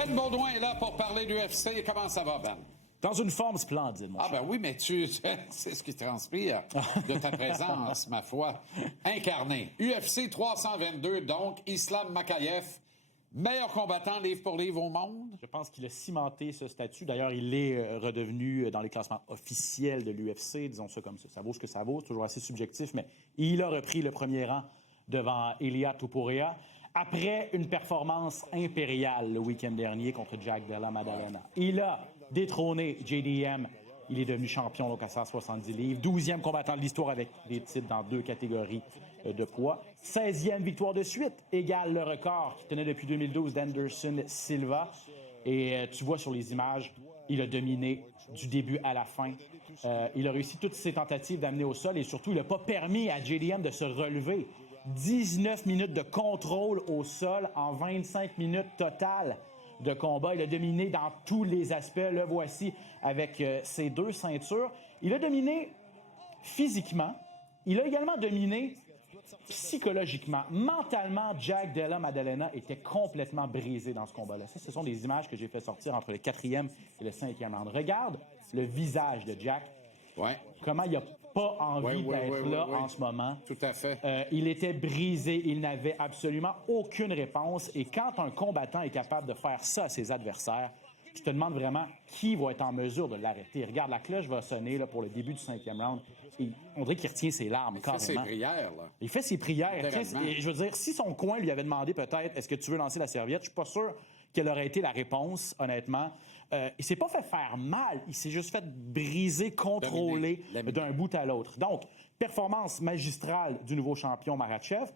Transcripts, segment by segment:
Ben Baudouin est là pour parler du UFC. Comment ça va, Ben? Dans une forme splendide, mon cher. Ben oui, mais c'est ce qui transpire de ta présence, ma foi. Incarné. UFC 322, donc, Islam Makhachev, meilleur combattant livre pour livre au monde. Je pense qu'il a cimenté ce statut. D'ailleurs, il est redevenu dans les classements officiels de l'UFC, disons ça comme ça. Ça vaut ce que ça vaut, c'est toujours assez subjectif, mais il a repris le premier rang devant Ilia Topuria après une performance impériale le week-end dernier contre Jack Della Maddalena. Il a détrôné JDM. Il est devenu champion donc à 170 livres. 12e combattant de l'histoire avec des titres dans 2 catégories de poids. 16e victoire de suite, égale le record qui tenait depuis 2012 d'Anderson Silva. Et tu vois sur les images, il a dominé du début à la fin. Il a réussi toutes ses tentatives d'amener au sol et surtout, il n'a pas permis à JDM de se relever. 19 minutes de contrôle au sol en 25 minutes totales de combat. Il a dominé dans tous les aspects. Le voici avec ses 2 ceintures. Il a dominé physiquement. Il a également dominé psychologiquement. Mentalement, Jack Della Maddalena était complètement brisé dans ce combat-là. Ça, ce sont des images que j'ai fait sortir entre le 4e et le 5e round. Regarde le visage de Jack. Ouais. Comment il n'a pas envie d'être là en ce moment. Tout à fait. Il était brisé. Il n'avait absolument aucune réponse. Et quand un combattant est capable de faire ça à ses adversaires, tu te demandes vraiment qui va être en mesure de l'arrêter. Regarde, la cloche va sonner là, pour le début du 5e round. Et on dirait qu'il retient ses larmes, carrément. Il fait ses prières, là. Il fait ses prières. Et je veux dire, si son coin lui avait demandé peut-être « Est-ce que tu veux lancer la serviette? » Je suis pas sûr quelle aurait été la réponse, honnêtement. Il s'est pas fait faire mal. Il s'est juste fait briser, contrôler d'un bout à l'autre. Donc, performance magistrale du nouveau champion Makhachev.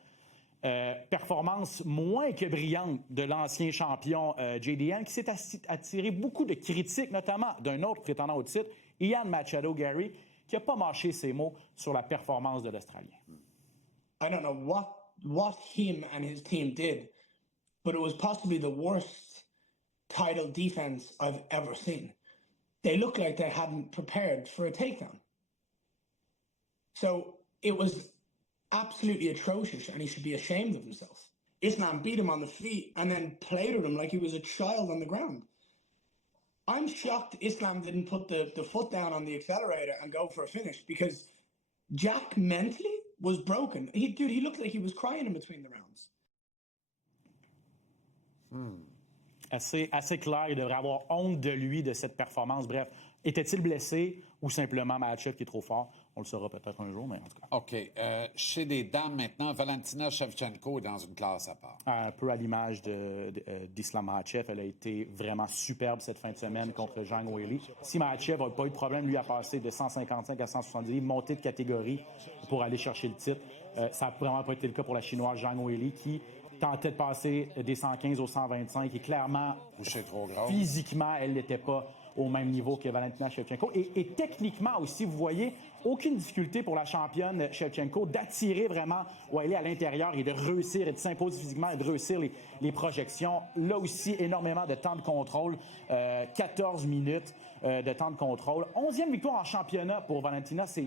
Performance moins que brillante de l'ancien champion JDM, qui s'est attiré beaucoup de critiques, notamment d'un autre prétendant au titre, Ian Machado Gary, qui n'a pas mâché ses mots sur la performance de l'Australien. I don't know what him and his team did, but it was possibly the worst title defense I've ever seen. They looked like they hadn't prepared for a takedown. So it was absolutely atrocious, and he should be ashamed of himself. Islam beat him on the feet and then played with him like he was a child on the ground. I'm shocked Islam didn't put the foot down on the accelerator and go for a finish, because Jack mentally was broken. He looked like he was crying in between the rounds. Assez clair, il devrait avoir honte de lui, de cette performance. Bref, était-il blessé ou simplement Makhachev qui est trop fort? On le saura peut-être un jour, mais en tout cas. OK. Chez les dames, maintenant, Valentina Shevchenko est dans une classe à part. Un peu à l'image d'Islam Makhachev, elle a été vraiment superbe cette fin de semaine contre Zhang Weili. Si Makhachev n'a pas eu de problème, lui, à passer de 155 à 170, monter de catégorie pour aller chercher le titre, ça n'a vraiment pas été le cas pour la Chinoise Zhang Weili, qui tentait de passer des 115 aux 125 et clairement, physiquement, elle n'était pas au même niveau que Valentina Shevchenko. Et techniquement aussi, vous voyez, aucune difficulté pour la championne Shevchenko d'attirer vraiment Weili à l'intérieur et de réussir et de s'imposer physiquement et de réussir les projections. Là aussi, énormément de temps de contrôle, 14 minutes de temps de contrôle. 11e victoire en championnat pour Valentina, c'est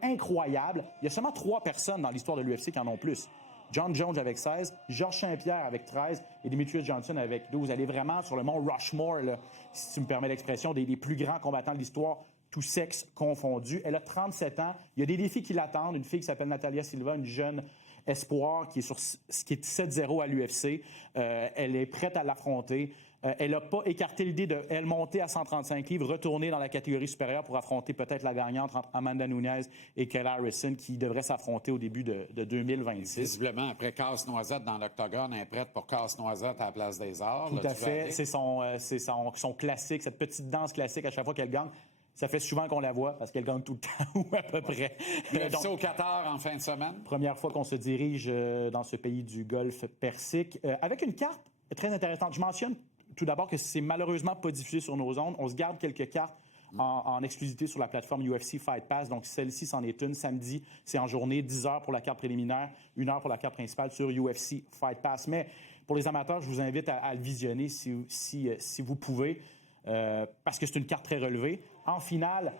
incroyable. Il y a seulement 3 personnes dans l'histoire de l'UFC qui en ont plus. John Jones avec 16, Georges Saint-Pierre avec 13 et Demetrius Johnson avec 12. Elle est vraiment sur le mont Rushmore, là, si tu me permets l'expression, des plus grands combattants de l'histoire, tous sexes confondus. Elle a 37 ans. Il y a des défis qui l'attendent. Une fille qui s'appelle Natalia Silva, une jeune espoir qui est 7-0 à l'UFC. Elle est prête à l'affronter. Elle n'a pas écarté l'idée de elle monter à 135 livres, retourner dans la catégorie supérieure pour affronter peut-être la gagnante entre Amanda Nunes et Kelly Harrison, qui devrait s'affronter au début de 2026. Visiblement, après Casse-Noisette dans l'octogone, elle est prête pour Casse-Noisette à la place des Arts. Tout à fait. C'est son classique, cette petite danse classique à chaque fois qu'elle gagne. Ça fait souvent qu'on la voit parce qu'elle gagne tout le temps, ou à peu près. UFC au Qatar en fin de semaine. Première fois qu'on se dirige dans ce pays du Golfe Persique, avec une carte très intéressante. Je mentionne tout d'abord que c'est malheureusement pas diffusé sur nos ondes. On se garde quelques cartes en exclusivité sur la plateforme UFC Fight Pass. Donc, celle-ci, c'en est une. Samedi, c'est en journée, 10 heures pour la carte préliminaire, 1 heure pour la carte principale sur UFC Fight Pass. Mais pour les amateurs, je vous invite à le visionner si vous pouvez, parce que c'est une carte très relevée. En finale,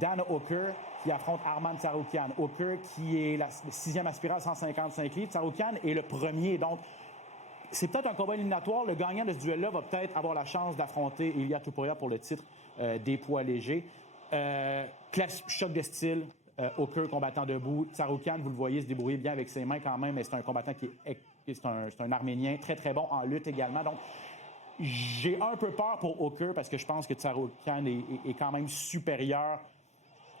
Dan Hooker qui affronte Arman Tsarukyan. Hooker qui est le 6e aspirant à 155 livres. Tsarukyan est le premier. Donc, c'est peut-être un combat éliminatoire. Le gagnant de ce duel-là va peut-être avoir la chance d'affronter Ilia Topuria pour le titre des poids légers. Choc de style, Hooker combattant debout. Tsarukyan, vous le voyez, se débrouiller bien avec ses mains quand même, mais c'est un combattant c'est un Arménien très, très bon en lutte également. Donc, j'ai un peu peur pour Hooker parce que je pense que Tsarukyan est quand même supérieur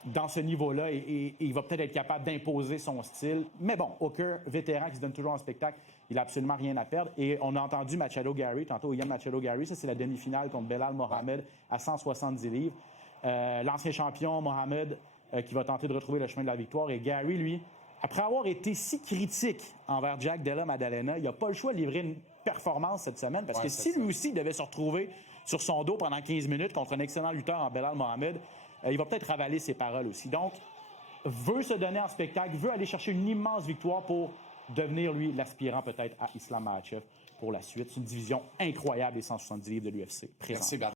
dans ce niveau-là et il va peut-être être capable d'imposer son style. Mais bon, Hooker, vétéran qui se donne toujours en spectacle, il n'a absolument rien à perdre. Et on a entendu Machado Gary, tantôt William Machado Gary, ça c'est la demi-finale contre Belal Mohamed à 170 livres. L'ancien champion Mohamed qui va tenter de retrouver le chemin de la victoire. Et Gary, lui, après avoir été si critique envers Jack Della Maddalena, il n'a pas le choix de livrer une performance cette semaine parce que si lui aussi devait se retrouver sur son dos pendant 15 minutes contre un excellent lutteur en Belal Mohamed, il va peut-être ravaler ses paroles aussi. Donc, veut se donner en spectacle, veut aller chercher une immense victoire pour devenir, lui, l'aspirant peut-être à Islam Makhachev pour la suite. C'est une division incroyable, les 170 livres de l'UFC. Merci,